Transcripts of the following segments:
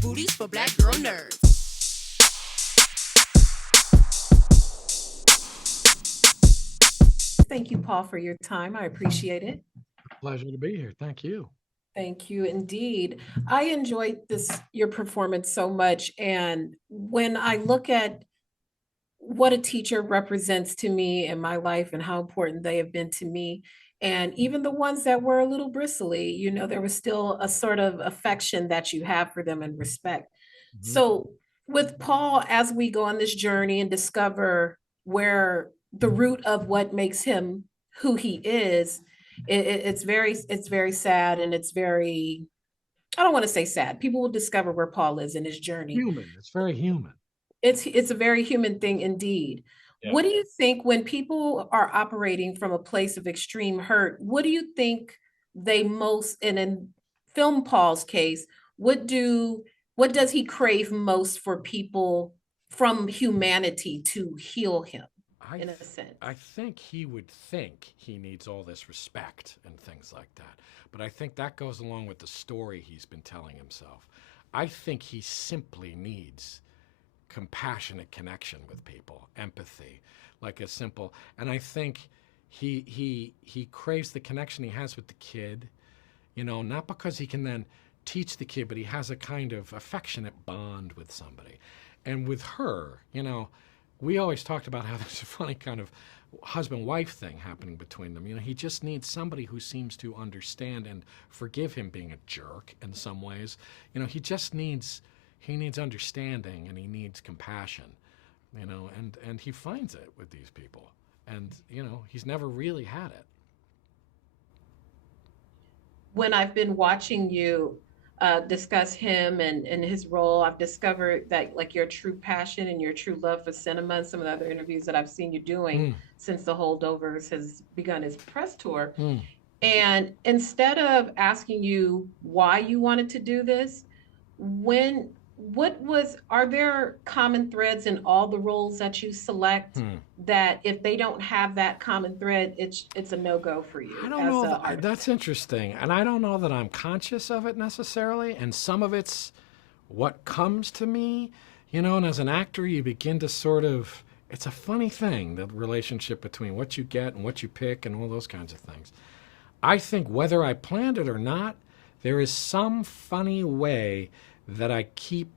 booties for black girl nerds. Thank you, Paul, for your time. I appreciate it. Pleasure to be here. Thank you. Thank you indeed. I enjoyed your performance so much. And when I look at what a teacher represents to me in my life and how important they have been to me, and even the ones that were a little bristly, there was still a sort of affection that you have for them and respect. Mhm. So, with Paul, as we go on this journey and discover where the root of what makes him who he is, it's very sad, and it's very, I don't want to say sad. People will discover where Paul is in his journey. Human. It's very human. It's a very human thing indeed. Yeah. What do you think when people are operating from a place of extreme hurt? What do you think they most, and in film Paul's case, what does he crave most for people from humanity to heal him, I, in th- a sense? I think he would think he needs all this respect and things like that. But I think that goes along with the story he's been telling himself. I think he simply needs compassionate connection with people, empathy, like a simple. And I think he craves the connection he has with the kid, not because he can then teach the kid, but he has a kind of affectionate bond with somebody. And with her, we always talked about how there's a funny kind of husband-wife thing happening between them. He just needs somebody who seems to understand and forgive him being a jerk in some ways. He needs understanding, and he needs compassion, and he finds it with these people. And, he's never really had it. When I've been watching you discuss him and his role, I've discovered that, like, your true passion and your true love for cinema, and some of the other interviews that I've seen you doing Mm, since the Holdovers has begun his press tour. mm. And instead of asking you why you wanted to do this, when are there common threads in all the roles that you select, Hmm. that if they don't have that common thread, it's a no-go for I you don't as know an that artist? that's interesting, and I don't know that I'm conscious of it necessarily. And some of it's what comes to me, And as an actor, you begin to sort of. It's a funny thing, the relationship between what you get and what you pick and all those kinds of things. I think whether I planned it or not, there is some funny way that I keep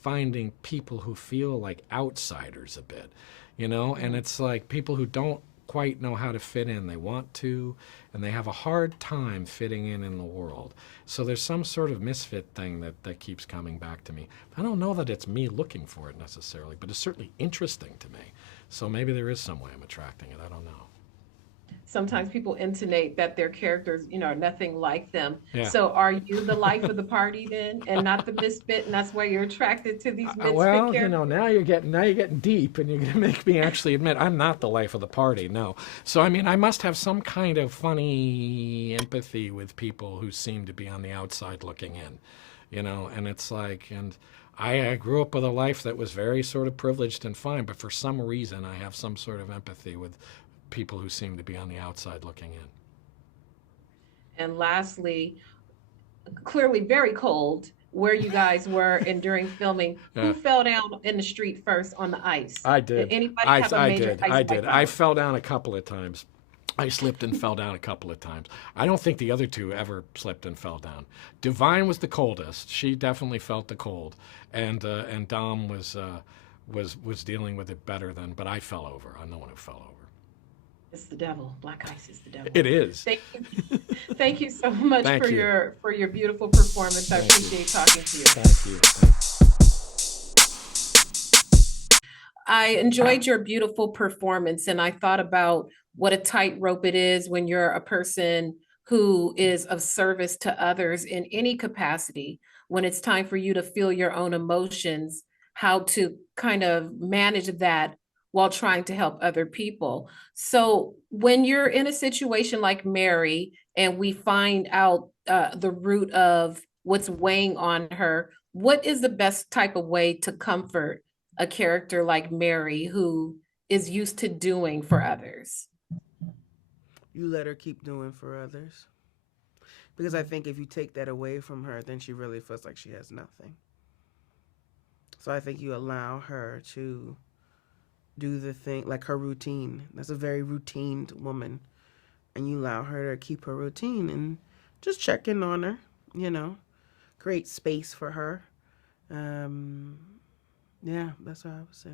finding people who feel like outsiders a bit, and it's like people who don't quite know how to fit in. They want to, and they have a hard time fitting in the world. So there's some sort of misfit thing that keeps coming back to me. I don't know that it's me looking for it necessarily, but it's certainly interesting to me. So maybe there is some way I'm attracting it. I don't know. Sometimes people intonate that their characters, are nothing like them. Yeah. So are you the life of the party then, and not the misfit, and that's why you're attracted to these misfit Well, characters? now you're getting deep, and you're going to make me actually admit I'm not the life of the party. No. So I mean, I must have some kind of funny empathy with people who seem to be on the outside looking in, And it's like, and I grew up with a life that was very sort of privileged and fine, but for some reason I have some sort of empathy with people who seem to be on the outside looking in. And lastly, clearly very cold where you guys were, and during filming, who Yeah. fell down in the street first on the ice? I Did did. anybody I, have a I major did. ice I pick did. I out? fell down a couple of times. I slipped and fell down a couple of times. I don't think the other two ever slipped and fell down. Divine was the coldest. She definitely felt the cold, and Dom was dealing with it better than. But I fell over. I'm the one who fell over. It's the devil. Black ice is the devil. It is. Thank you. Thank you so much Thank for you. your beautiful performance. I Thank you. appreciate talking to you. Thank you. I enjoyed your beautiful performance, and I thought about what a tightrope it is when you're a person who is of service to others in any capacity. When it's time for you to feel your own emotions, how to kind of manage that while trying to help other people. So, when you're in a situation like Mary, and we find out the root of what's weighing on her, what is the best type of way to comfort a character like Mary, who is used to doing for others? You let her keep doing for others. Because I think if you take that away from her, then she really feels like she has nothing. So I think you allow her to do the thing, like her routine. That's a very routine woman. And you allow her to keep her routine and just check in on her, you know, create space for her. Um, yeah, that's what I would say.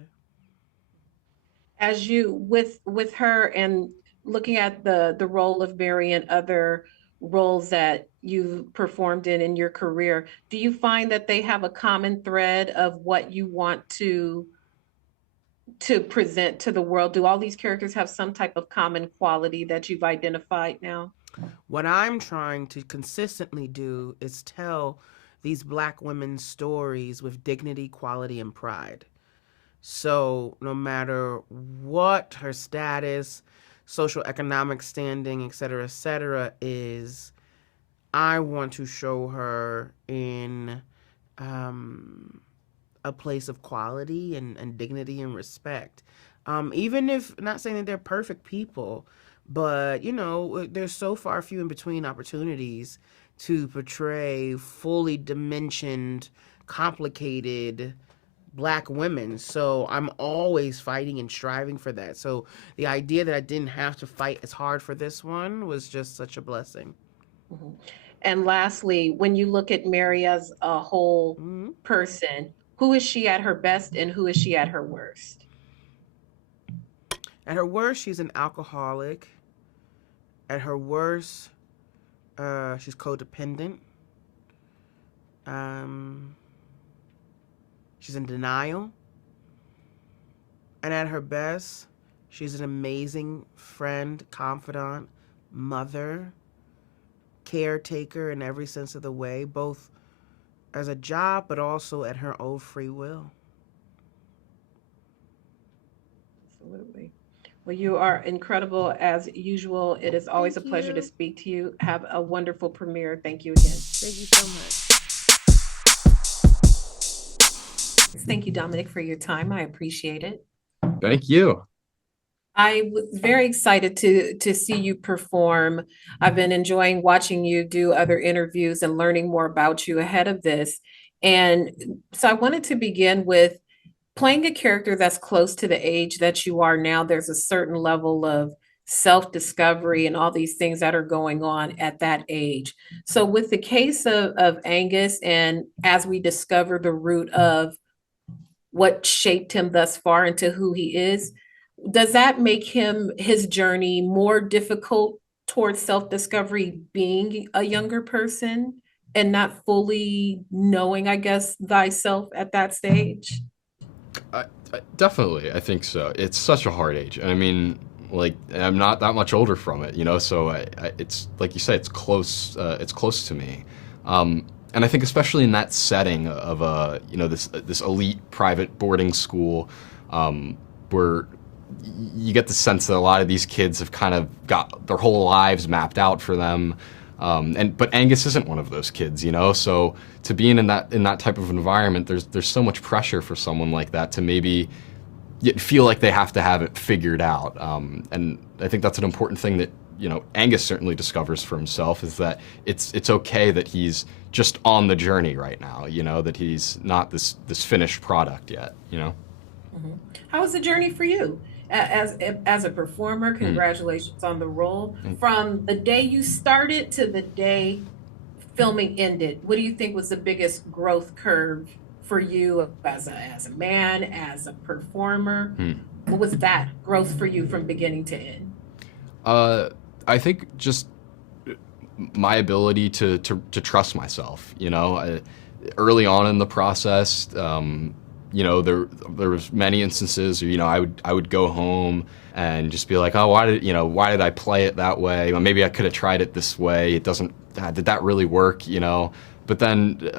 As you with her and looking at the role of Mary and other roles that you've performed in your career, do you find that they have a common thread of what you want to present to the world? Do all these characters have some type of common quality that you've identified now? What I'm trying to consistently do is tell these black women's stories with dignity, quality, and pride. So no matter what her status, social economic standing, et cetera, is, I want to show her in a place of quality and dignity and respect. Even if, not saying that they're perfect people, but you know, there's so far few in between opportunities to portray fully dimensioned, complicated black women. So I'm always fighting and striving for that. So the idea that I didn't have to fight as hard for this one was just such a blessing. Mhm. And lastly, when you look at Mary as a whole Mhm. person, who is she at her best and who is she at her worst? At her worst, she's an alcoholic. At her worst, she's codependent. Um, she's in denial. And at her best, she's an amazing friend, confidant, mother, caretaker in every sense of the way, both as a job but also at her own free will. Absolutely. Well, you are incredible as usual. It is always Thank a pleasure to you. speak to you. Have a wonderful premiere. Thank you again. Thank you so much. Thank you, Dominic, for your time. I appreciate it. Thank you. I was very excited to see you perform. I've been enjoying watching you do other interviews and learning more about you ahead of this. And so I wanted to begin with playing a character that's close to the age that you are now. There's a certain level of self-discovery and all these things that are going on at that age. So with the case of Angus, and as we discover the root of what shaped him thus far into who he is, does that make his journey more difficult towards self-discovery being a younger person and not fully knowing, I guess, thyself at that stage? Definitely, I think so. It's such a hard age. I mean, like, I'm not that much older from it, you know. So it's like you say, it's close. It's close to me, and I think especially in that setting of you know, this elite private boarding school, where you get the sense that a lot of these kids have kind of got their whole lives mapped out for them. But Angus isn't one of those kids, you know. So to be in that type of environment, there's so much pressure for someone like that to maybe feel like they have to have it figured out. And I think that's an important thing that, you know, Angus certainly discovers for himself, is that it's okay that he's just on the journey right now, you know, that he's not this finished product yet, you know. Mm-hmm. How was the journey for you? As a performer, congratulations on the role. From the day you started to the day filming ended, what do you think was the biggest growth curve for you as a man, as a performer? What was that growth for you from beginning to end? I think just my ability to trust myself, you know. Early on in the process, you know, there was many instances where, you know, I would go home and just be like, oh, why did I play it that way? Well, maybe I could have tried it this way. It doesn't, did that really work, you know? But then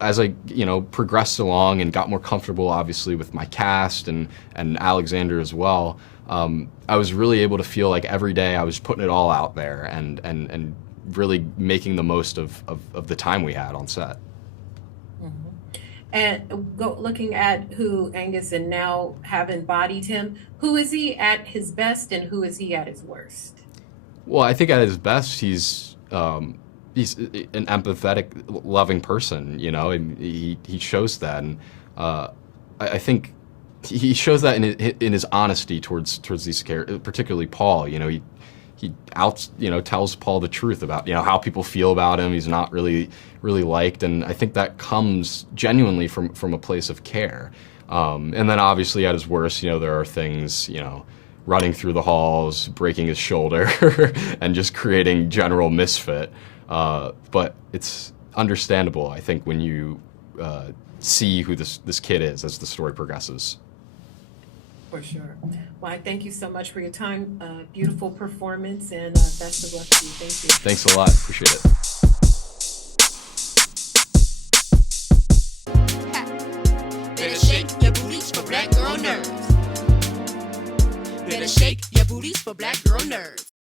as I, you know, progressed along and got more comfortable, obviously, with my cast and Alexander as well, I was really able to feel like every day I was putting it all out there and really making the most of the time we had on set. And looking at who Angus and now have embodied him, who is he at his best and who is he at his worst? Well, I think at his best, he's an empathetic, loving person, you know, and he shows that. And I think he shows that in his honesty towards these characters, particularly Paul. He tells Paul the truth about how people feel about him. He's not really liked, and I think that comes genuinely from a place of care. And then obviously at his worst, there are things, running through the halls, breaking his shoulder, and just creating general misfit. But it's understandable, I think, when you see who this kid is as the story progresses. For sure. Well, I thank you so much for your time. Beautiful performance, and best of luck to you. Thank you. Thanks a lot. Appreciate it. Better shake your booties for black girl nerves. Better shake your booties for black girl nerves.